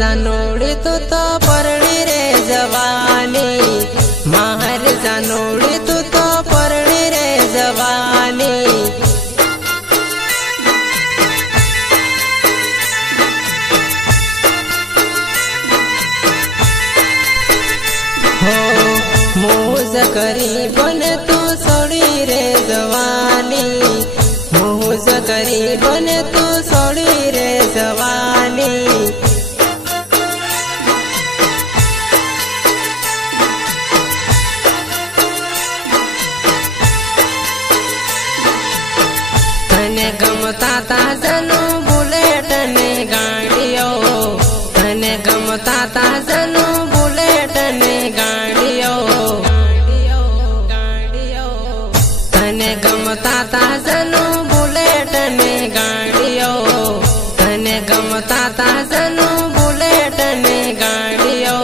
जानोड़ी तू तो परणी रे जवानी, मार जानोड़ी तू तो परणी रे जवानी। हो मोज करी बन तू सोड़ी रे जवानी, मोज करी बन तू सोड़ी रे जवानी। तने गमता ता जनु बुलेट ने गाड़ियो, तने गमता ता जनु बुलेट ने गाड़ियो, तने गमता ता जनु बुलेट ने गाड़ियो, तने गमता ता जनु बुलेट ने गाड़ियो।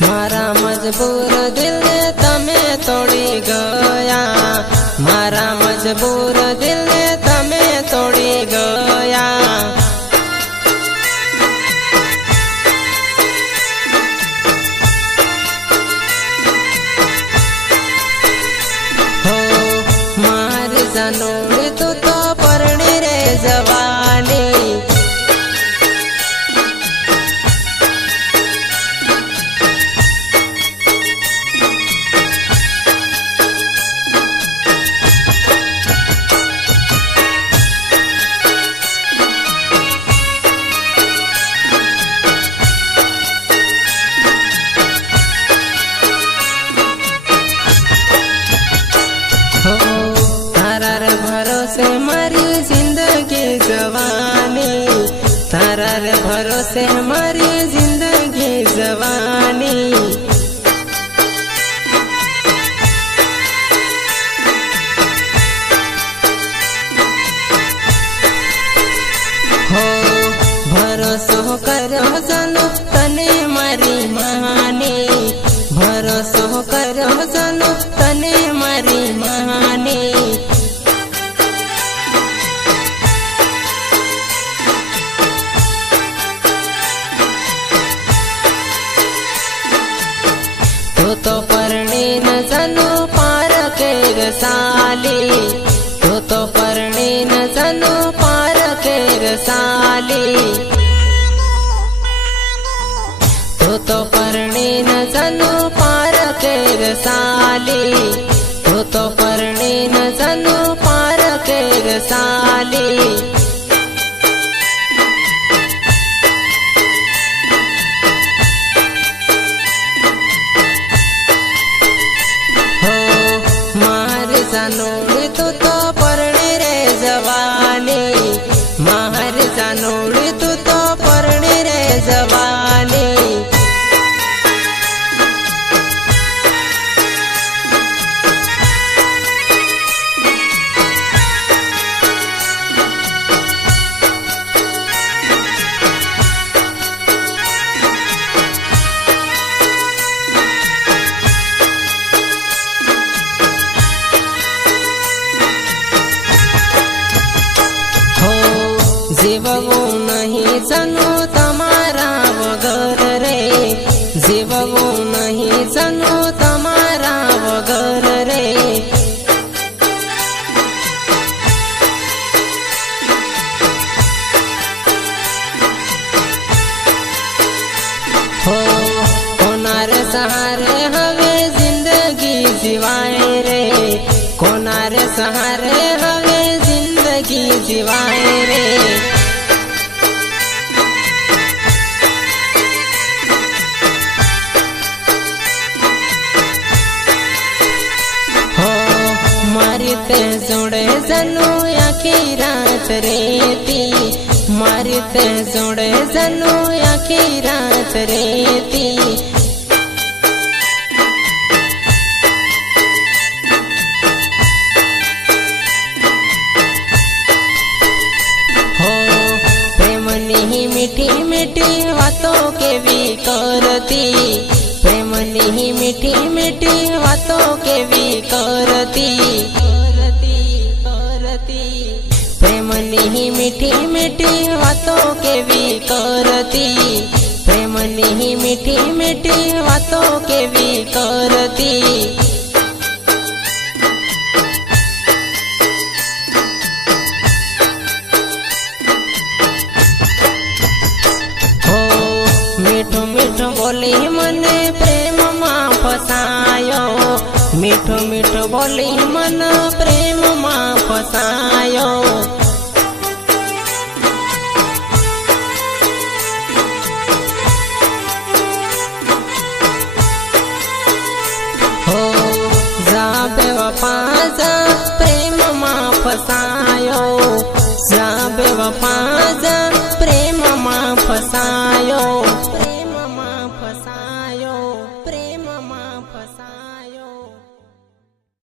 मारा मजबूर दिल ने तमे तोड़ी गया, मारा मजबूर दिल ने तमे तोड़ी गया। हो मार जानोड़ी तू तो परणी रे जवानी। तारार भरोसे मारी जिंदगी जवानी, तारार भरोसे मारी जिंदगी जवानी। हो भरोसो करो जनु तने मारी महानी, भरोसो करो जनु तने मारी महानी। तू तो परणी न जनु पार के रसाली, तू तो परणी न जनु पार के रसाली। तू तो परणी न जनु पार के रसाली, तू तो परणी न जनु पार के रसाली। हो मार जानोड़ी तू तो परणी रे जवानी, मार जानोड़ी तू तो परणी रे जवानी। जीववो नहीं जनु तमारा वगर रे, जीववो नहीं जनु तमारा वगर रे। हो कोनार सहारे हवे जिंदगी जीवाए रे, कोनार सहारे हवे जिंदगी जीवाए रे। हो मारिते जोड़े जनु आखी रात रेती, मारिते जोड़े जनु आखी रात रेती। हो प्रेमनी मीठी मीठी बातों के भी करती, પ્રેમની મીઠી મીઠી વાતો કેવી કરતી પ્રેમની મીઠી મીઠી વાતો કેવી કરતી પ્રેમની મીઠી મીઠી વાતો કેવી કરતી મીઠું મીઠું બોલી મને પ્રેમમાં ફસાયો મીઠું મીઠું બોલી મન પ્રેમમાં ફસાયો હો જા બેવફા જા પ્રેમમાં ફસાયો જા બેવફા જા પ્રેમમાં ફસાયો